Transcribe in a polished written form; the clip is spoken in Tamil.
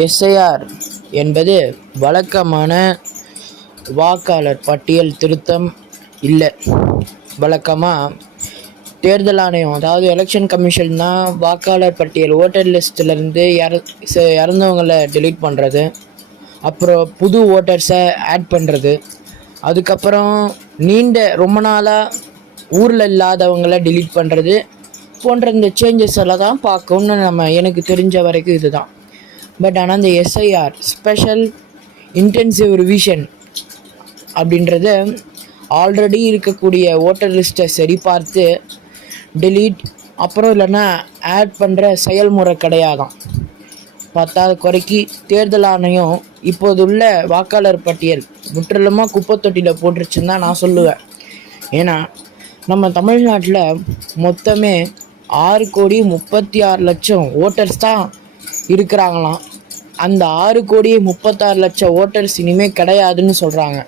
எஸ்ஐஆர் என்பது வழக்கமான வாக்காளர் பட்டியல் திருத்தம் இல்லை. வழக்கமாக தேர்தல் ஆணையம், அதாவது எலெக்ஷன் கமிஷன் தான் வாக்காளர் பட்டியல் ஓட்டர் லிஸ்ட்டிலேருந்து இறந்தவங்களை டெலீட் பண்ணுறது, அப்புறம் புது ஓட்டர்ஸை ஆட் பண்ணுறது, அதுக்கப்புறம் ரொம்ப நாளாக ஊரில் இல்லாதவங்களை டெலீட் பண்ணுறது போன்ற இந்த சேஞ்சஸ் எல்லாம் தான் பார்க்கணுன்னு எனக்கு தெரிஞ்ச வரைக்கும் இதுதான். பட் ஆனால் இந்த எஸ்ஐஆர் ஸ்பெஷல் இன்டென்சிவ் ரிவிஷன் அப்படின்றது ஆல்ரெடி இருக்கக்கூடிய ஓட்டர் லிஸ்ட்டை சரி பார்த்து டெலீட் அப்புறம் இல்லைன்னா ஆட் பண்ணுற செயல்முறை கிடையாதான். பத்தாவது குறைக்கு தேர்தல் ஆணையம் இப்போதுள்ள வாக்காளர் பட்டியல் முற்றிலுமாக குப்பை தொட்டியில் போட்டுருச்சுன்னு தான் நான் சொல்லுவேன். ஏன்னா நம்ம தமிழ்நாட்டில் மொத்தமே 6,36,00,000 ஓட்டர்ஸ் தான் இருக்கிறாங்களாம். அந்த 6,36,00,000 ஓட்டர்ஸ் இனிமேல் கிடையாதுன்னு சொல்கிறாங்க.